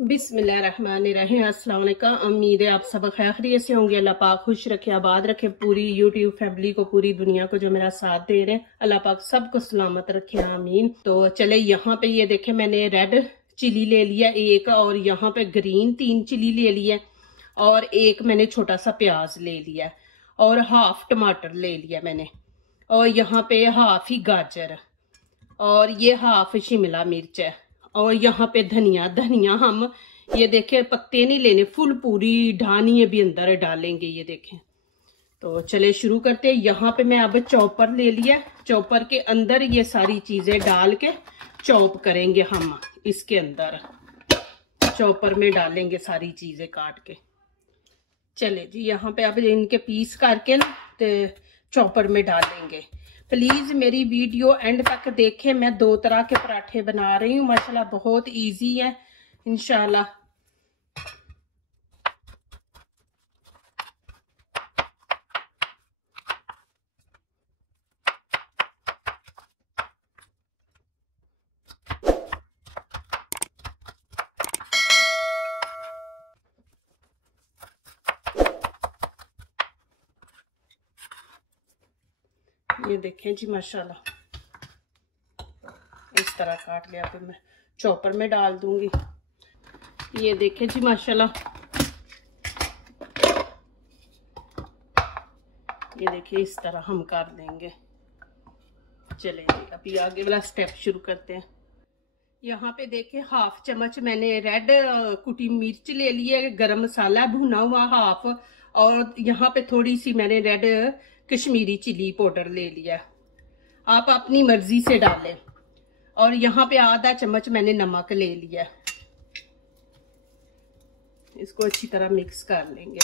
बिस्मिल्लाहिर्रहमानिर्रहीम। अस्सलाम वालेकुम। उम्मीद है आप सब खैरियत से होंगे। अल्लाह पाक खुश रखे, आबाद रखे पूरी यूट्यूब फैमिली को, पूरी दुनिया को जो मेरा साथ दे रहे हैं। अल्लाह पाक सबको सलामत रखे, आमीन। तो चले यहाँ पे ये देखे मैंने रेड चिली ले लिया एक, और यहाँ पे ग्रीन 3 चिली ले लिया, और एक मैंने छोटा सा प्याज ले लिया, और हाफ टमाटर ले लिया मैंने, और यहाँ पे हाफ ही गाजर, और ये हाफ शिमला मिर्च है, और यहाँ पे धनिया हम ये देखें पत्ते नहीं लेने, फुल पूरी ढानी भी अंदर डालेंगे। ये देखें। तो चले शुरू करते हैं। यहाँ पे मैं अब चॉपर ले लिया, चॉपर के अंदर ये सारी चीजें डाल के चॉप करेंगे हम। इसके अंदर चॉपर में डालेंगे सारी चीजें काट के। चले जी, यहाँ पे अब इनके पीस करके ना तो चॉपर में डालेंगे। प्लीज मेरी वीडियो एंड तक देखें। मैं 2 तरह के पराठे बना रही हूँ, माशाल्लाह बहुत इजी है इंशाल्लाह। ये देखें जी, माशाल्लाह इस तरह काट लिया। फिर मैं चॉपर में डाल दूंगी। ये देखें जी, माशाल्लाह ये देखिए इस तरह हम कर देंगे। चले जी, अभी आगे वाला स्टेप शुरू करते हैं। यहाँ पे देखें हाफ चम्मच मैंने रेड कुटी मिर्च ले ली है, गरम मसाला भुना हुआ हाफ, और यहाँ पे थोड़ी सी मैंने रेड कश्मीरी चिली पाउडर ले लिया। आप अपनी मर्जी से डालें। और यहाँ पे आधा चम्मच मैंने नमक ले लिया। इसको अच्छी तरह मिक्स कर लेंगे।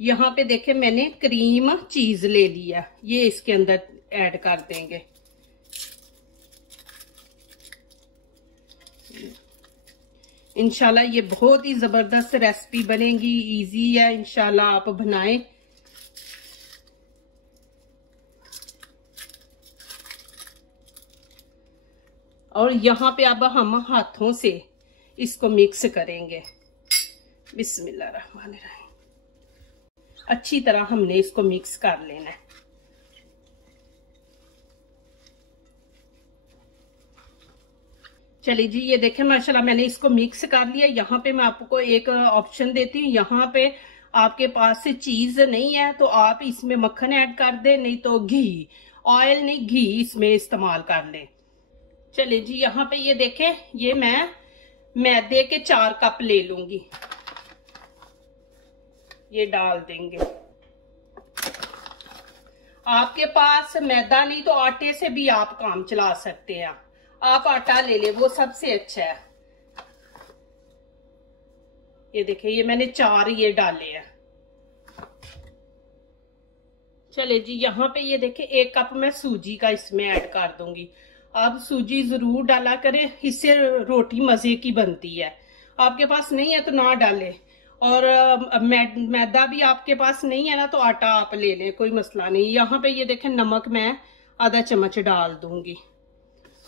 यहाँ पे देखें मैंने क्रीम चीज ले लिया, ये इसके अंदर ऐड कर देंगे। इंशाल्लाह ये बहुत ही जबरदस्त रेसिपी बनेगी, इजी है, इंशाल्लाह आप बनाएं। और यहाँ पे अब हम हाथों से इसको मिक्स करेंगे। बिस्मिल्लाहिर्रहमानिर्रहीम। अच्छी तरह हमने इसको मिक्स कर लेना है। चलिए जी, ये देखें माशाल्लाह मैंने इसको मिक्स कर लिया। यहाँ पे मैं आपको एक ऑप्शन देती हूँ। यहाँ पे आपके पास चीज नहीं है तो आप इसमें मक्खन ऐड कर दे, नहीं तो घी, ऑयल नहीं घी इसमें इस्तेमाल कर ले। चलिए जी, यहाँ पे ये देखें, ये मैं मैदे के 4 कप ले लूंगी, ये डाल देंगे। आपके पास मैदा नहीं तो आटे से भी आप काम चला सकते हैं। आप आटा ले ले, वो सबसे अच्छा है। ये देखिए, ये मैंने 4 ये डाले हैं। चले जी, यहाँ पे ये देखे 1 कप मैं सूजी का इसमें ऐड कर दूंगी। आप सूजी जरूर डाला करें, इससे रोटी मजे की बनती है। आपके पास नहीं है तो ना डाले। और मैदा भी आपके पास नहीं है ना तो आटा आप ले लें, कोई मसला नहीं। यहाँ पे ये देखें नमक मैं आधा चम्मच डाल दूंगी,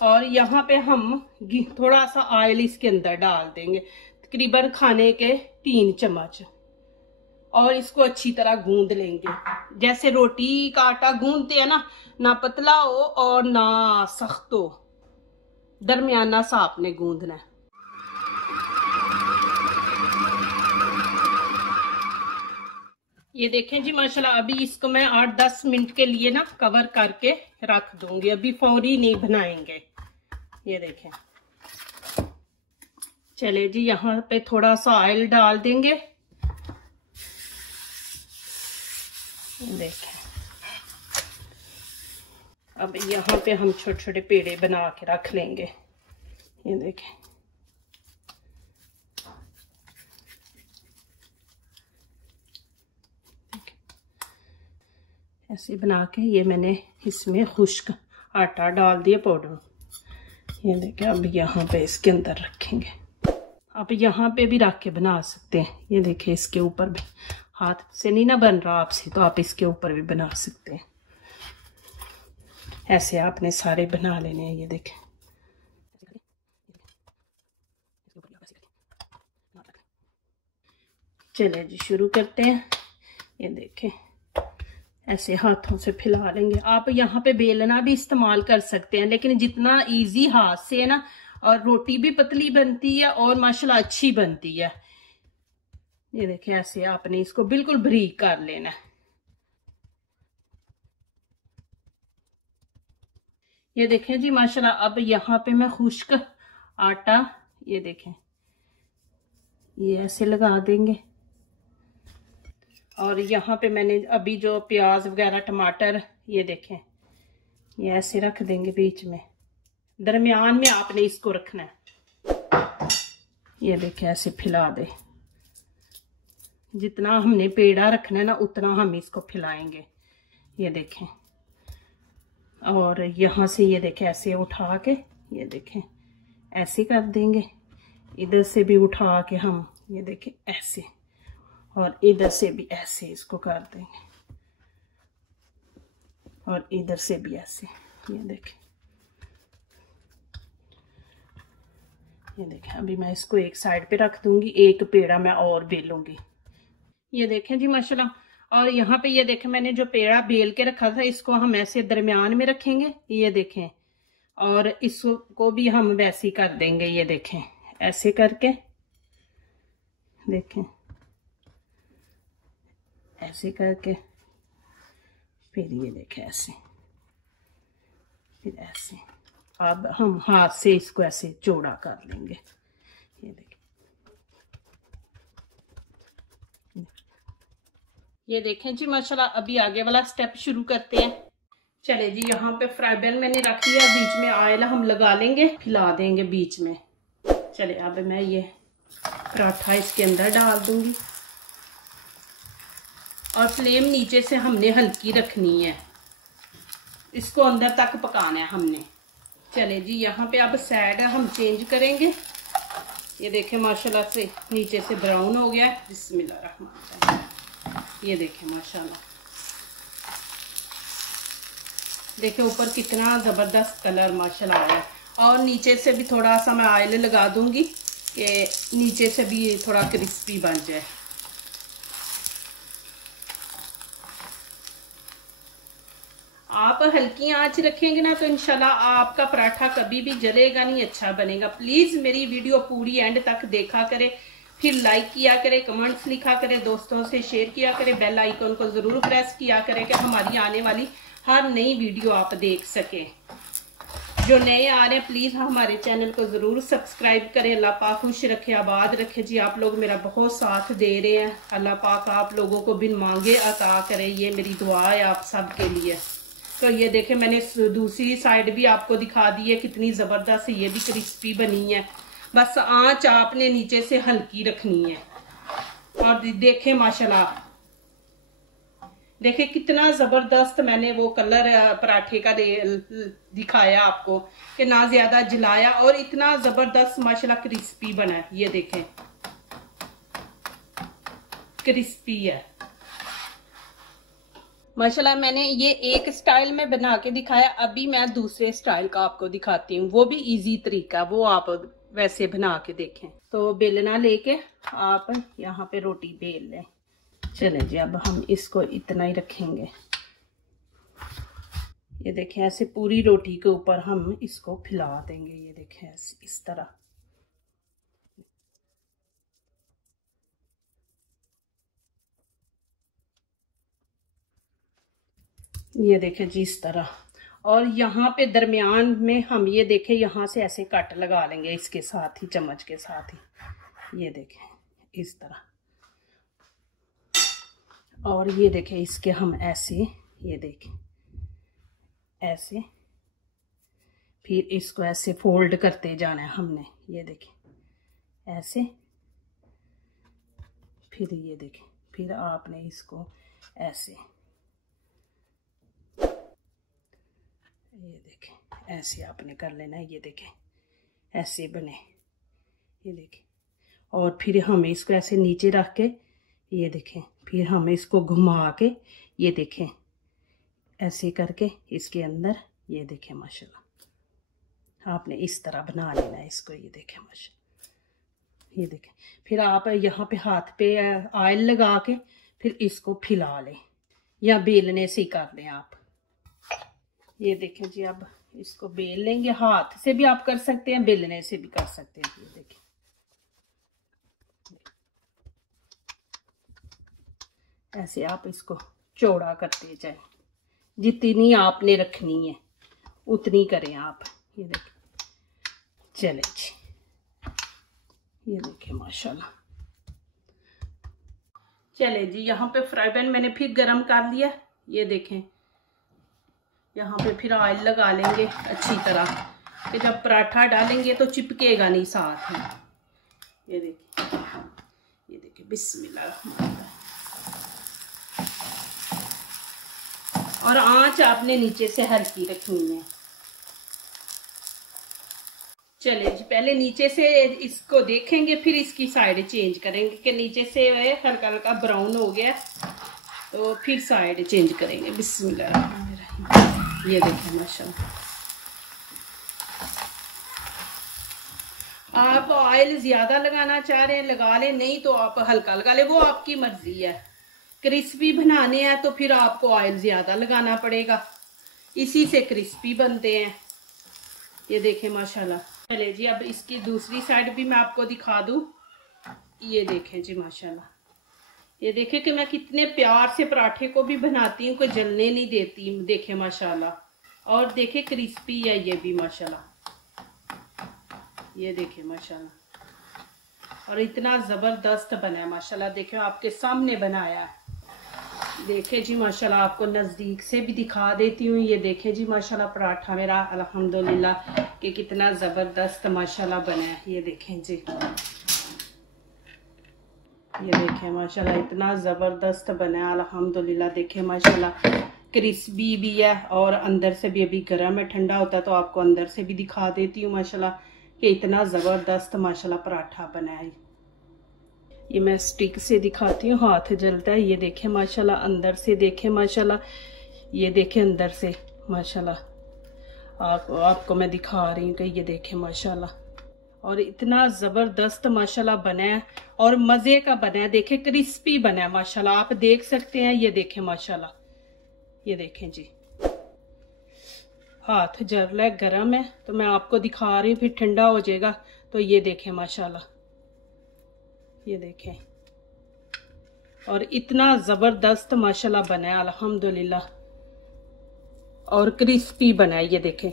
और यहाँ पे हम थोड़ा सा ऑयल इसके अंदर डाल देंगे, तकरीबन खाने के 3 चम्मच, और इसको अच्छी तरह गूंद लेंगे। जैसे रोटी का आटा गूंदते हैं ना पतला हो और ना सख्त हो, दरमियाना सा आपने गूंदना है। ये देखें जी माशाल्लाह, अभी इसको मैं 8-10 मिनट के लिए ना कवर करके रख दूंगी। अभी फौरी नहीं बनाएंगे। ये देखें। चले जी, यहाँ पे थोड़ा सा ऑयल डाल देंगे। देखें, अब यहाँ पे हम छोटे छोटे पेड़े बना के रख लेंगे। ये देखें, ऐसे बना के ये मैंने इसमें खुश्क आटा डाल दिया पाउडर। ये देखें, अब यहाँ पे इसके अंदर रखेंगे। आप यहाँ पे भी रख के बना सकते हैं। ये देखें, इसके ऊपर भी हाथ से नहीं ना बन रहा आपसे तो आप इसके ऊपर भी बना सकते हैं। ऐसे आपने सारे बना लेने हैं। ये देखें, चले जी शुरू करते हैं। ये देखें ऐसे हाथों से फैला लेंगे। आप यहाँ पे बेलना भी इस्तेमाल कर सकते हैं, लेकिन जितना इजी हाथ से है ना, और रोटी भी पतली बनती है और माशाल्लाह अच्छी बनती है। ये देखें ऐसे आपने इसको बिल्कुल बारीक कर लेना है। ये देखें जी माशाल्लाह। अब यहाँ पे मैं खुश्क आटा, ये देखें ये ऐसे लगा देंगे। और यहाँ पे मैंने अभी जो प्याज वगैरह टमाटर, ये देखें ये ऐसे रख देंगे बीच में, दरमियान में आपने इसको रखना है। ये देखें ऐसे फैला दे। जितना हमने पेड़ा रखना है ना उतना हम इसको फैलाएंगे। ये देखें। और यहाँ से ये देखें ऐसे उठा के, ये देखें ऐसे कर देंगे। इधर से भी उठा के हम ये देखें ऐसे, और इधर से भी ऐसे इसको कर देंगे, और इधर से भी ऐसे। ये देखें, ये देखें। अभी मैं इसको एक साइड पे रख दूंगी, एक पेड़ा मैं और बेलूंगी। ये देखें जी माशाल्लाह। और यहाँ पे ये देखें मैंने जो पेड़ा बेल के रखा था, इसको हम ऐसे दरमियान में रखेंगे। ये देखें, और इसको भी हम वैसे ही कर देंगे। ये देखें ऐसे करके, देखें ऐसे करके, फिर ये देखें ऐसे, फिर ऐसे। अब हम हाथ से इसको ऐसे चौड़ा कर लेंगे। ये देखें, ये देखें जी माशाल्लाह। अभी आगे वाला स्टेप शुरू करते हैं। चले जी, यहाँ पे फ्राई पैन मैंने रख लिया, बीच में ऑयल हम लगा लेंगे, फैला देंगे बीच में। चले अब मैं ये पराठा इसके अंदर डाल दूंगी, और फ्लेम नीचे से हमने हल्की रखनी है, इसको अंदर तक पकाना है हमने। चले जी, यहाँ पे अब साइड हम चेंज करेंगे। ये देखें माशाल्लाह से नीचे से ब्राउन हो गया है। बिस्मिल्लाह रहमान रहीम। ये देखें माशाल्लाह, देखें ऊपर कितना ज़बरदस्त कलर माशाल्लाह आया है। और नीचे से भी थोड़ा सा मैं ऑयल लगा दूंगी कि नीचे से भी थोड़ा क्रिस्पी बन जाए। आप हल्की आंच रखेंगे ना तो इंशाल्लाह आपका पराठा कभी भी जलेगा नहीं, अच्छा बनेगा। प्लीज़ मेरी वीडियो पूरी एंड तक देखा करें, फिर लाइक किया करें, कमेंट्स लिखा करें, दोस्तों से शेयर किया करें, बेल आइकन को ज़रूर प्रेस किया करें कि हमारी आने वाली हर नई वीडियो आप देख सकें। जो नए आ रहे हैं प्लीज़ हमारे चैनल को ज़रूर सब्सक्राइब करें। अल्लाह पाक खुश रखे, आबाद रखे जी। आप लोग मेरा बहुत साथ दे रहे हैं, अल्लाह पाक आप लोगों को बिन मांगे अता करे, ये मेरी दुआ है आप सब के लिए। तो ये देखें मैंने दूसरी साइड भी आपको दिखा दी है, कितनी ज़बरदस्त ये भी क्रिस्पी बनी है। बस आंच आपने नीचे से हल्की रखनी है। और देखें माशाल्लाह, देखें कितना ज़बरदस्त मैंने वो कलर पराठे का दिखाया आपको, कि ना ज़्यादा जलाया, और इतना ज़बरदस्त माशाल्लाह क्रिस्पी बना है। ये देखें क्रिस्पी है माशाल्लाह। मैंने ये एक स्टाइल में बना के दिखाया, अभी मैं दूसरे स्टाइल का आपको दिखाती हूँ, वो भी इजी तरीका, वो आप वैसे बना के देखें। तो बेलना लेके आप यहाँ पे रोटी बेल लें। चले जी, अब हम इसको इतना ही रखेंगे। ये देखें ऐसे पूरी रोटी के ऊपर हम इसको फैला देंगे। ये देखें ऐसे इस तरह। ये देखें जी इस तरह। और यहाँ पे दरमियान में हम ये देखें यहाँ से ऐसे कट लगा लेंगे, इसके साथ ही, चम्मच के साथ ही। ये देखें इस तरह। और ये देखें इसके हम ऐसे, ये देखें ऐसे, फिर इसको ऐसे फोल्ड करते जाना है हमने। ये देखें ऐसे, फिर ये देखें, फिर आपने इसको ऐसे, ये देखें ऐसे आपने कर लेना है। ये देखें ऐसे बने, ये देखें। और फिर हम इसको ऐसे नीचे रख के, ये देखें, फिर हम इसको घुमा के, ये देखें ऐसे करके इसके अंदर, ये देखें माशाल्लाह आपने इस तरह बना लेना है इसको। ये देखें माशाल्लाह, ये देखें। फिर आप यहाँ पे हाथ पे ऑयल लगा के फिर इसको फैला लें या बेलने से ही कर लें आप। ये देखें जी, अब इसको बेल लेंगे। हाथ से भी आप कर सकते हैं, बेलने से भी कर सकते हैं। ये देखें, ऐसे आप इसको चौड़ा करते जाएं, जितनी आपने रखनी है उतनी करें आप। ये देखें, चले जी, ये देखें माशाल्लाह। चले जी, यहाँ पे फ्राई पैन मैंने फिर गरम कर लिया। ये देखें, यहाँ पे फिर ऑयल लगा लेंगे अच्छी तरह कि जब पराठा डालेंगे तो चिपकेगा नहीं साथ में। ये देखिए, ये देखिए, बिस्मिल्लाह। और आंच आपने नीचे से हल्की रखनी है। चले जी, पहले नीचे से इसको देखेंगे, फिर इसकी साइड चेंज करेंगे कि नीचे से हल्का हल्का ब्राउन हो गया तो फिर साइड चेंज करेंगे। बिस्मिल्लाह। ये देखिए माशाल्लाह। आप ऑयल ज्यादा लगाना चाह रहे हैं लगा लें, नहीं तो आप हल्का लगा ले, वो आपकी मर्जी है। क्रिस्पी बनाने हैं तो फिर आपको ऑयल ज्यादा लगाना पड़ेगा, इसी से क्रिस्पी बनते हैं। ये देखें माशाल्लाह। चले जी, अब इसकी दूसरी साइड भी मैं आपको दिखा दूं। ये देखें जी माशाल्लाह। ये देखें कि मैं कितने प्यार से पराठे को भी बनाती हूँ, कोई जलने नहीं देती। देखें माशाल्लाह। और देखें क्रिस्पी है ये भी माशाल्लाह। ये देखें माशाल्लाह। और इतना जबरदस्त बना है माशाल्लाह। देखें, आपके सामने बनाया है। देखें जी माशाल्लाह, आपको नजदीक से भी दिखा देती हूँ। ये देखें जी माशाल्लाह, पराठा मेरा अल्हम्दुलिल्लाह कि कितना जबरदस्त माशाल्लाह बना है। ये देखें जी, ये देखें माशाल्लाह, इतना जबरदस्त बना है अल्हम्दुलिल्लाह। देखें माशाल्लाह, क्रिस्पी भी है और अंदर से भी अभी गर्म है, ठंडा होता है तो आपको अंदर से भी दिखा देती हूँ माशाल्लाह कि इतना जबरदस्त माशाल्लाह पराठा बना है। ये मैं स्टिक से दिखाती हूँ, हाथ जलता है। ये देखें माशाल्लाह, अंदर से देखें माशाल्लाह। ये देखें अंदर से माशाल्लाह, आपको मैं दिखा रही हूँ कि ये देखें माशाल्लाह। और इतना जबरदस्त माशाल्लाह बना है और मजे का बना है। देखें क्रिस्पी बना है माशाल्लाह, आप देख सकते हैं। ये देखें माशाल्लाह, ये देखें जी, हाथ जल रहा है, गर्म है तो मैं आपको दिखा रही हूँ, फिर ठंडा हो जाएगा। तो ये देखें माशाल्लाह, ये देखें। और इतना जबरदस्त माशाल्लाह बना है अल्हम्दुलिल्लाह, और क्रिस्पी बना है। ये देखें,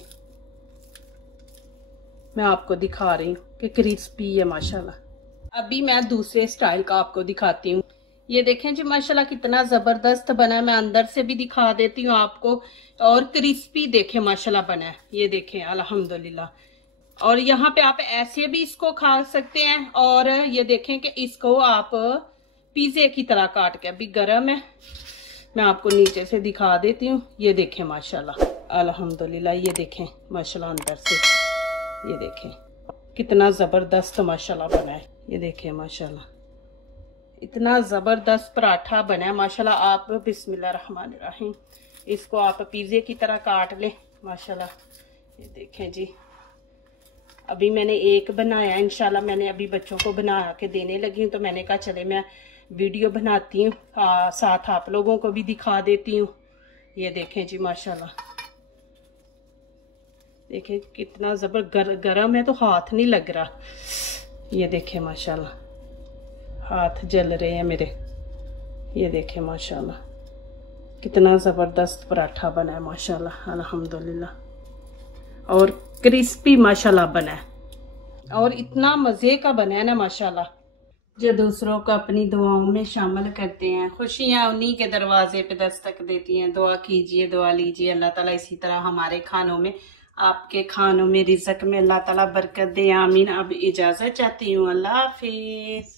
मैं आपको दिखा रही हूँ कि क्रिस्पी है माशाल्लाह। अभी मैं दूसरे स्टाइल का आपको दिखाती हूँ। ये देखें जी माशाल्लाह, कितना जबरदस्त बना है। मैं अंदर से भी दिखा देती हूँ आपको। और क्रिस्पी देखें माशाल्लाह बना है। ये देखें अल्हम्दुलिल्लाह। और यहाँ पे आप ऐसे भी इसको खा सकते हैं। और ये देखें कि इसको आप पिज़्ज़े की तरह काट के, अभी गर्म है, मैं आपको नीचे से दिखा देती हूँ। ये देखें माशाल्लाह अल्हम्दुलिल्लाह। ये देखें माशाल्लाह, अंदर से ये देखें कितना जबरदस्त माशाल्लाह बना है। ये देखें माशाल्लाह, इतना जबरदस्त पराठा बना है माशाल्लाह। आप बिस्मिल्लाहिर्रहमानिर्रहीम, इसको आप पिज़्ज़े की तरह काट लें माशाल्लाह। ये देखें जी, अभी मैंने एक बनाया, इंशाल्लाह मैंने अभी बच्चों को बना के देने लगी हूँ, तो मैंने कहा चले मैं वीडियो बनाती हूँ, साथ आप लोगों को भी दिखा देती हूँ। ये देखें जी माशाल्लाह, देखें कितना जबर गरम है तो हाथ नहीं लग रहा। ये देखें माशाल्लाह, हाथ जल रहे हैं मेरे। ये देखें माशाल्लाह, कितना जबरदस्त पराठा बना है माशाल्लाह अल्हम्दुलिल्लाह। और क्रिस्पी माशाल्लाह बना है और इतना मजे का बना है ना माशाल्लाह। जो दूसरों को अपनी दुआओं में शामिल करते हैं, खुशियां उन्हीं के दरवाजे पे दस्तक देती हैं। दुआ कीजिए, दुआ लीजिए, अल्लाह ताला इसी तरह हमारे खानों में, आपके खानों में, रिज़्क में अल्लाह ताला बरकत दे, आमीन। अब इजाजत चाहती हूँ, अल्लाह हाफिज।